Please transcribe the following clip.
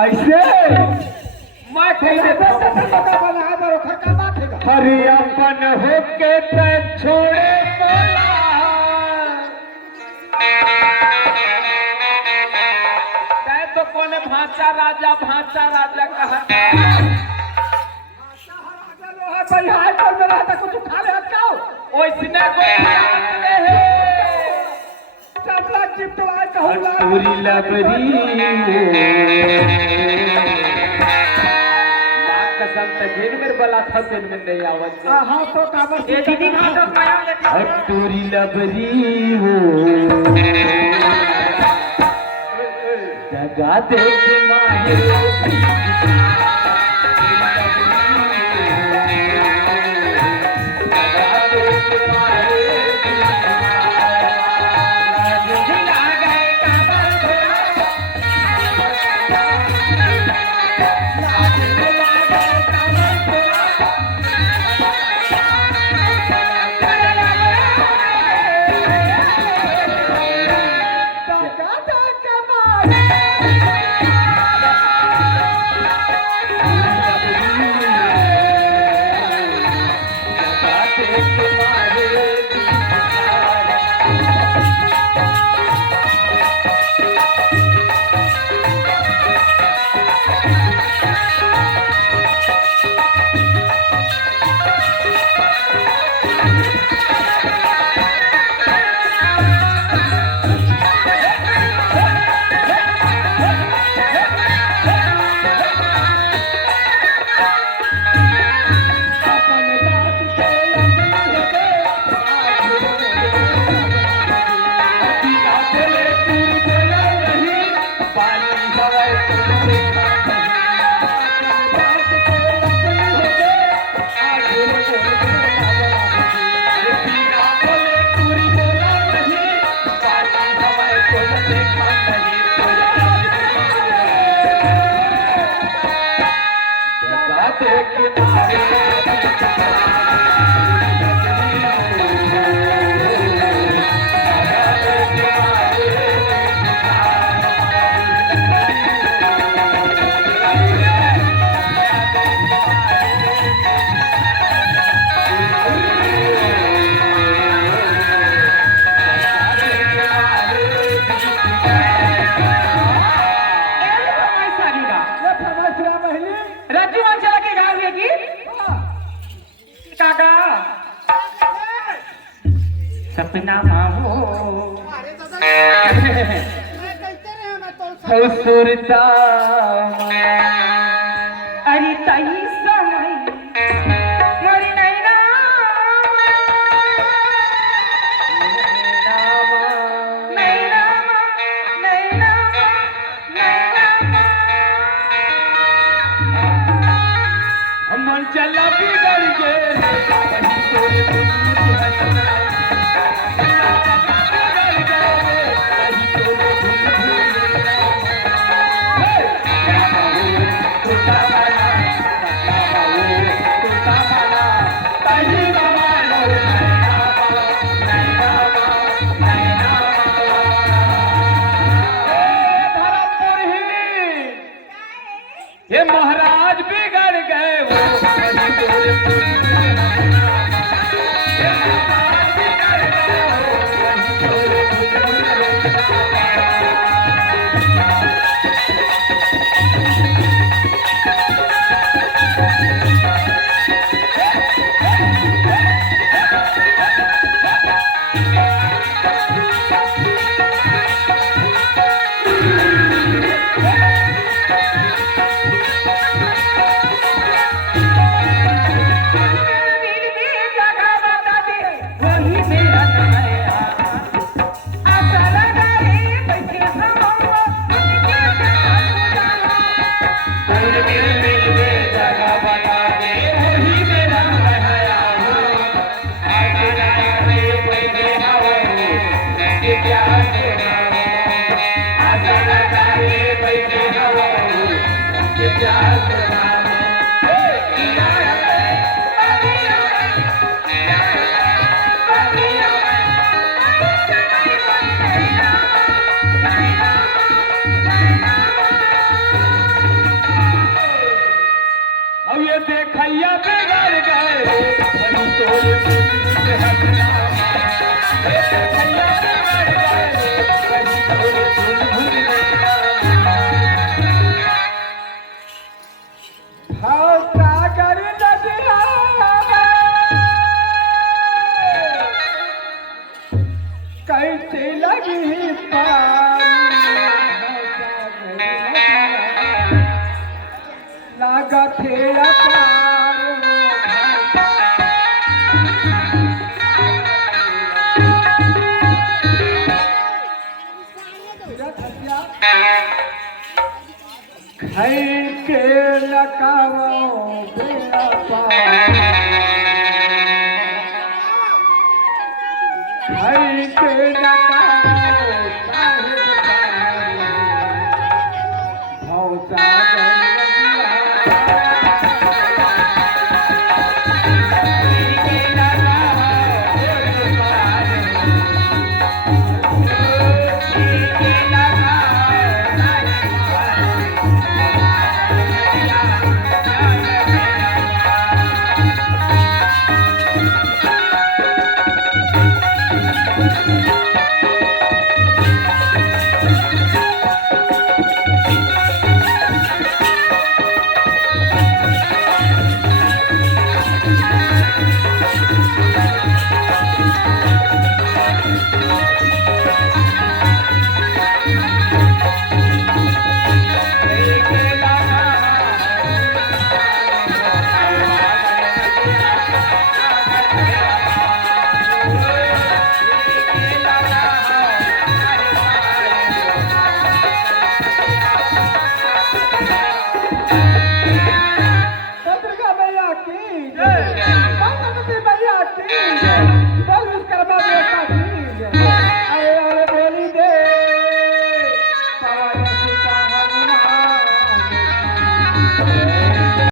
ऐसे मैं कैसे बना दो खका बात है। हरि अपन होके ते छोड़े बोला तै तो कोने भांचा राजा कहा हाथ पर मेरा था कुछ खा ले हटाओ। ओइसने गोठिया है चपला चिपटवा कहूँगा पूरी लबरी मां कसम त दिन में बला था दिन में नहीं आवत हाँ तो काबस ये दीदी कहां तो कायम लेके पूरी लबरी हो जगा देख माहे सपना मामो सुरता अरे तई समय मोरी नैना हम चला बिगड़ गए ये महाराज बिगड़ गए आती